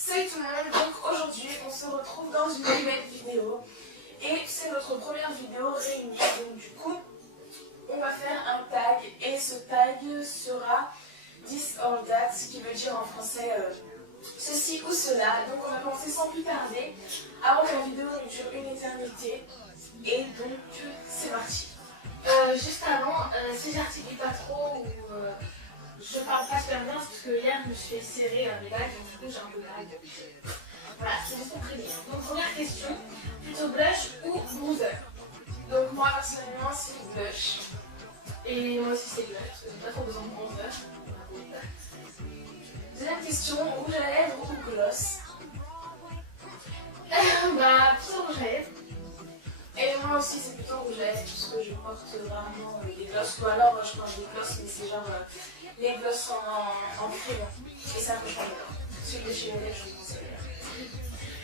Salut tout le monde, donc aujourd'hui on se retrouve dans une nouvelle vidéo et c'est notre première vidéo réunie. Donc du coup on va faire un tag et ce tag sera this or that, ce qui veut dire en français ceci ou cela. Donc on va commencer sans plus tarder avant que la vidéo ne dure une éternité et donc c'est parti. Juste avant, si j'articule pas trop ou je parle pas super bien, c'est parce que hier je me suis fait serrer mes bagues, donc du coup j'ai un peu mal. Voilà, c'est juste pour prévenir. Donc première question, plutôt blush ou bronzer? Donc moi personnellement c'est blush. Et moi aussi c'est blush, parce que j'ai pas trop besoin de bronzer. Deuxième question, rouge à lèvres ou gloss? Bah plutôt rouge à lèvres. Et moi aussi c'est plutôt rouge à lèvres puisque je porte vraiment des glosses ou alors je porte des glosses mais c'est genre les glosses en crayon et ça me change. Celui de chez Modèle je vous conseille.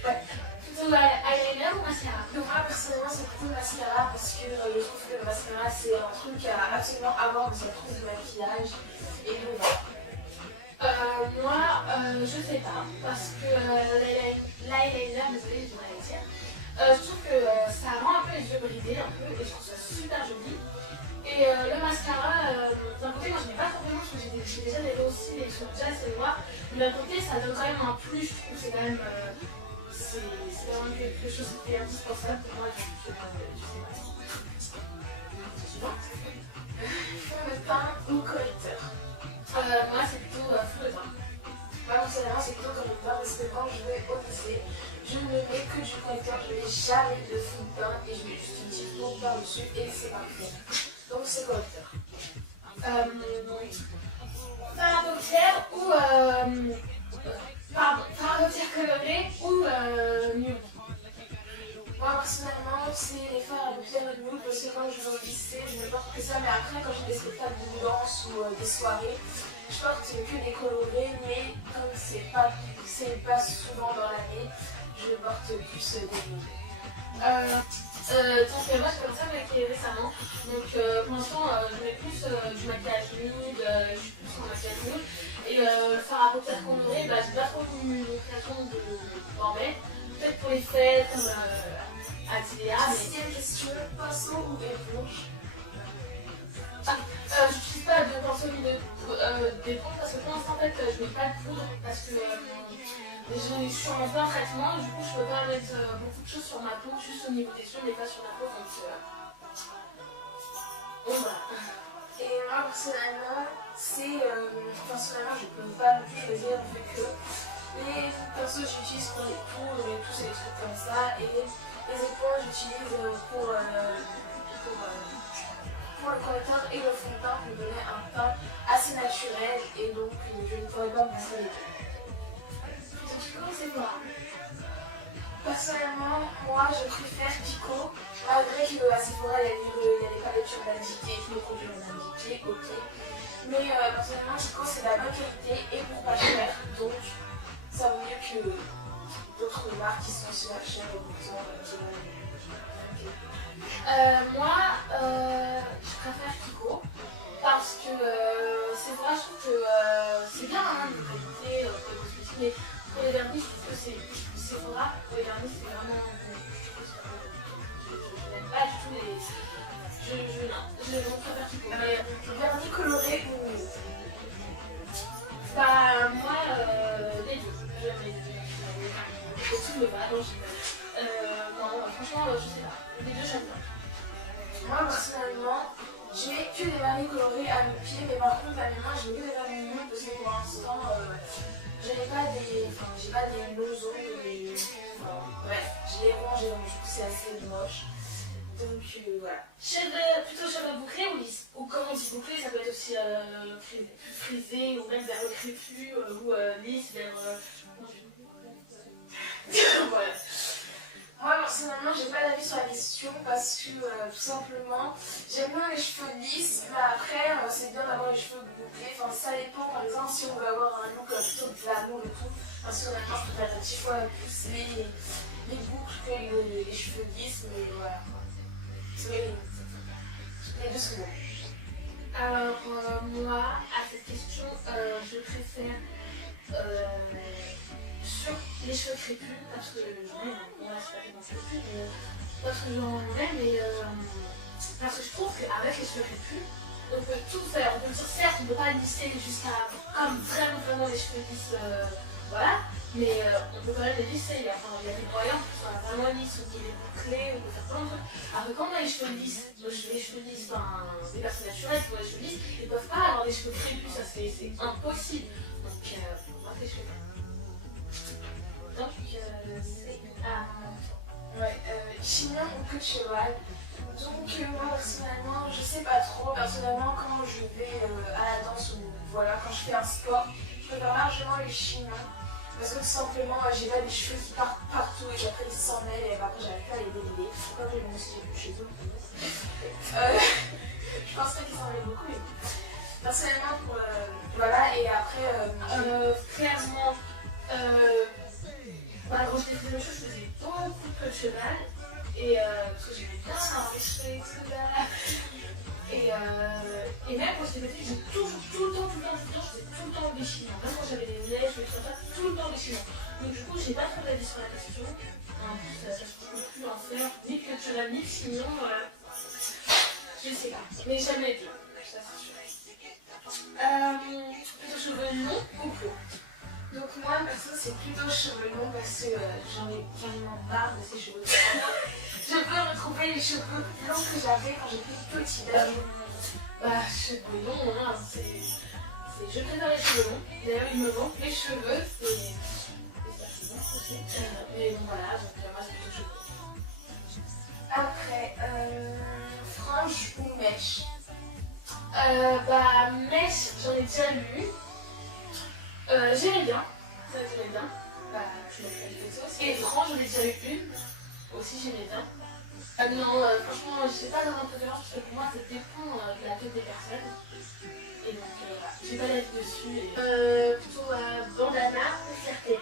Ouais. Plutôt eyeliner ou mascara? Donc moi personnellement c'est plutôt le mascara parce que je trouve que le mascara c'est un truc à absolument avoir dans sa trousse de maquillage et donc voilà. Moi je sais pas parce que l'eyeliner, désolée je vais dire. Je trouve que ça rend un peu les yeux bridés un peu et je trouve ça super joli. Et le mascara, d'un côté moi je n'ai pas forcément parce que j'ai déjà des aussi et ils sont déjà assez noirs. Mais d'un côté ça donne quand même un plus, je trouve que c'est quand même quelque chose qui est indispensable pour moi. Je sais pas. Fond de teint ou correcteur? Moi c'est plutôt fond de teint. Moi personnellement c'est plutôt correcteur parce que quand je vais au lycée, je ne mets que du correcteur, je ne mets jamais de fond de teint et je mets juste une petite pompe par-dessus et c'est parfait. Donc c'est correcteur. Teint à paupières ou teint à paupières coloré ou nude? Moi personnellement c'est les fards à paupières nude parce que quand je vais au lycée je ne porte que ça, mais après quand j'ai des spectacles de danse ou des soirées je porte que des colorés, mais comme c'est pas souvent dans l'année je porte plus des nudes. Donc moi j'ai commencé à me maquiller récemment, donc pour l'instant je mets plus du maquillage nude, je suis plus en maquillage nude et le fard à paupières coloré, bah, j'ai pas trop eu l'occasion d'en mettre, peut-être pour les fêtes comme à Tiléa. Sixième question, pinceau ou éponge? J'utilise pas de pinceau ni d'éponge parce que pour l'instant en fait je mets pas de poudre parce que je suis en plein traitement, du coup je peux pas mettre beaucoup de choses sur ma peau, juste au niveau des yeux mais pas sur la peau, donc voilà. Et moi personnellement, personnellement je peux pas non plus choisir vu que les pinceaux j'utilise pour les poudres et tous ces trucs comme ça et les éponges j'utilise pour le correcteur et le fond de teint pour me donner un teint assez naturel et donc je ne pourrais pas me passer les deux. C'est moi. Personnellement, moi je préfère Kiko, malgré que à Sephora il y a des palettes sur l'indiqué, tous les produits ont indiqué, ok. Mais personnellement Kiko c'est de la bonne qualité et pour pas cher, donc ça vaut mieux que d'autres marques qui sont super chères et pourtant Moi, je préfère Kiko parce que Sephora, je trouve que c'est bien hein, de qualité, pour les cosmétiques, mais pour les vernis, je trouve que c'est Sephora, pour les vernis, c'est vraiment. Je n'aime pas du tout les. Je préfère Kiko. mais vernis coloré ou Bah, moi, les deux. J'aime les deux. Tout me va, donc non, franchement, je sais pas. Les deux, j'aime bien. moi personnellement, je mets que des vernis colorés à mes pieds, mais par contre à mes mains, je mets que des vernis nuls parce que pour l'instant, j'ai pas des longs ongles, bref, je les range et donc du coup c'est assez moche. Donc voilà. Plutôt cheveux bouclés ou lisses? Ou comme on dit bouclé, ça peut être aussi frisé ou même vers le crépus ou lisse vers. Voilà. Moi personnellement j'ai pas d'avis sur la question parce que tout simplement j'aime bien les cheveux lisses, mais après c'est bien d'avoir les cheveux bouclés, enfin ça dépend. Par exemple si on veut avoir un look plutôt glamour et tout, personnellement je préfère 10 fois plus les boucles que les cheveux lisses, mais voilà. Les deux sont bons. Alors, moi, à cette question, je préfère sur les cheveux crépus, parce que j'en ai, bon là c'est pas tellement crépus, mais parce que j'en ai, mais parce que je trouve qu'avec les cheveux crépus, on peut tout faire. On peut dire certes, on peut pas lisser jusqu'à comme vraiment les cheveux lisses, voilà, mais on peut quand même les lisser. Il y a des moyens qui sont vraiment lisses, on peut les boucler, on peut faire plein de trucs. Après quand on a les cheveux lisses, des personnes naturelles qui ont les cheveux lisses, ils peuvent pas avoir des cheveux crépus, ça c'est impossible. Donc moi les cheveux crépus. Donc c'est ouais, chignon ou queue de cheval. Donc moi personnellement, je sais pas trop. Personnellement, quand je vais à la danse ou voilà, quand je fais un sport, je préfère largement les chignons. Parce que tout simplement, j'ai pas des cheveux qui partent partout et après ils s'en mêlent et après j'arrive pas à les délier. Je sais pas vraiment si j'ai vu chez eux. Je penserais qu'ils s'en mêlent beaucoup. Mais personnellement, voilà, et après, clairement, voilà, quand j'étais plus jeune, je faisais beaucoup de queue de cheval. Et parce que j'aimais bien avoir les cheveux et tout là. Et même quand j'étais petite, j'ai tout le temps, je faisais tout le temps des chignons. Même quand j'avais des neiges, je faisais tout le temps des chignons. Donc du coup, j'ai pas trop d'avis sur la question. En plus, je peux plus en faire, ni que tu l'as ni de chignon, je sais pas. Mais jamais les deux, ça c'est sûr. Plutôt cheveux longs ou courts? donc moi perso c'est plutôt cheveux longs parce que j'en ai vraiment marre de ces cheveux longs. Je veux retrouver les cheveux longs que j'avais quand j'étais petite. Cheveux longs, hein, je préfère les cheveux longs. D'ailleurs, il me manque les cheveux, c'est mais bon, voilà, donc moi c'est plutôt cheveux longs. Après, frange ou mèche? Mèche, j'en ai déjà lu. J'aimais bien, ça j'aimais bien. Je l'ai fait aussi. Et frange, j'en ai déjà eu une. Aussi, j'aimais bien. Non, franchement, je sais pas dans ma préférence parce que pour moi, ça dépend de la tête des personnes. Et donc, voilà, j'ai pas d'avis dessus. Plutôt bandana ou fierté.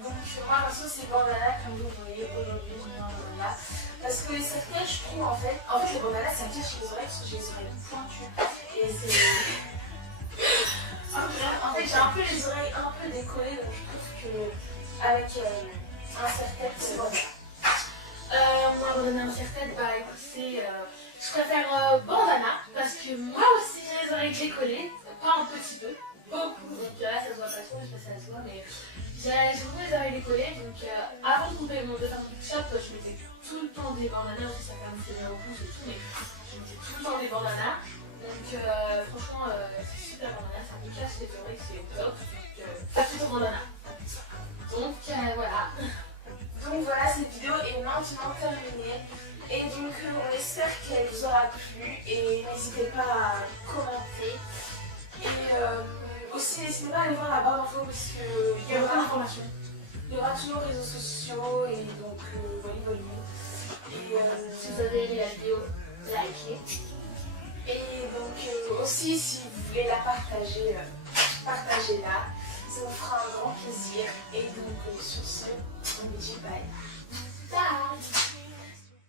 Donc moi perso c'est bandana comme vous voyez aujourd'hui, je mets un bandana. Parce que les serre-têtes je trouve en fait les bandanas ça me tire sur les oreilles parce que j'ai les oreilles pointues. Et c'est... en fait j'ai un peu les oreilles un peu décollées donc je trouve que avec un serre-tête c'est bon. Moi, bandana ou serre-tête, écoutez, je préfère bandana parce que moi aussi j'ai les oreilles décollées, pas un petit peu, beaucoup. Donc là ça se voit pas trop, je sais pas si ça se voit, mais j'ai beaucoup les oreilles décollées. Donc avant de couper de faire mon shop, je mettais tout le temps des bandanas aussi, ça permet de tenir au pouce et tout, mais je mettais tout le temps des bandanas. Donc franchement, c'est super bandana, ça me cache les oreilles, c'est top. Donc plutôt bandana. Donc voilà. Donc voilà, cette vidéo est maintenant terminée. Et donc on espère qu'elle vous aura plu. Et n'hésitez pas à commenter. Et aussi n'hésitez pas à aller voir la barre d'infos parce qu'il y aura l'information. Il y aura tous nos réseaux sociaux et donc voilà. Et si vous avez aimé la vidéo, likez. Et donc aussi si vous voulez la partager, partagez-la. Ça nous fera un grand plaisir. Et donc sur ce, on vous dit bye. Bye.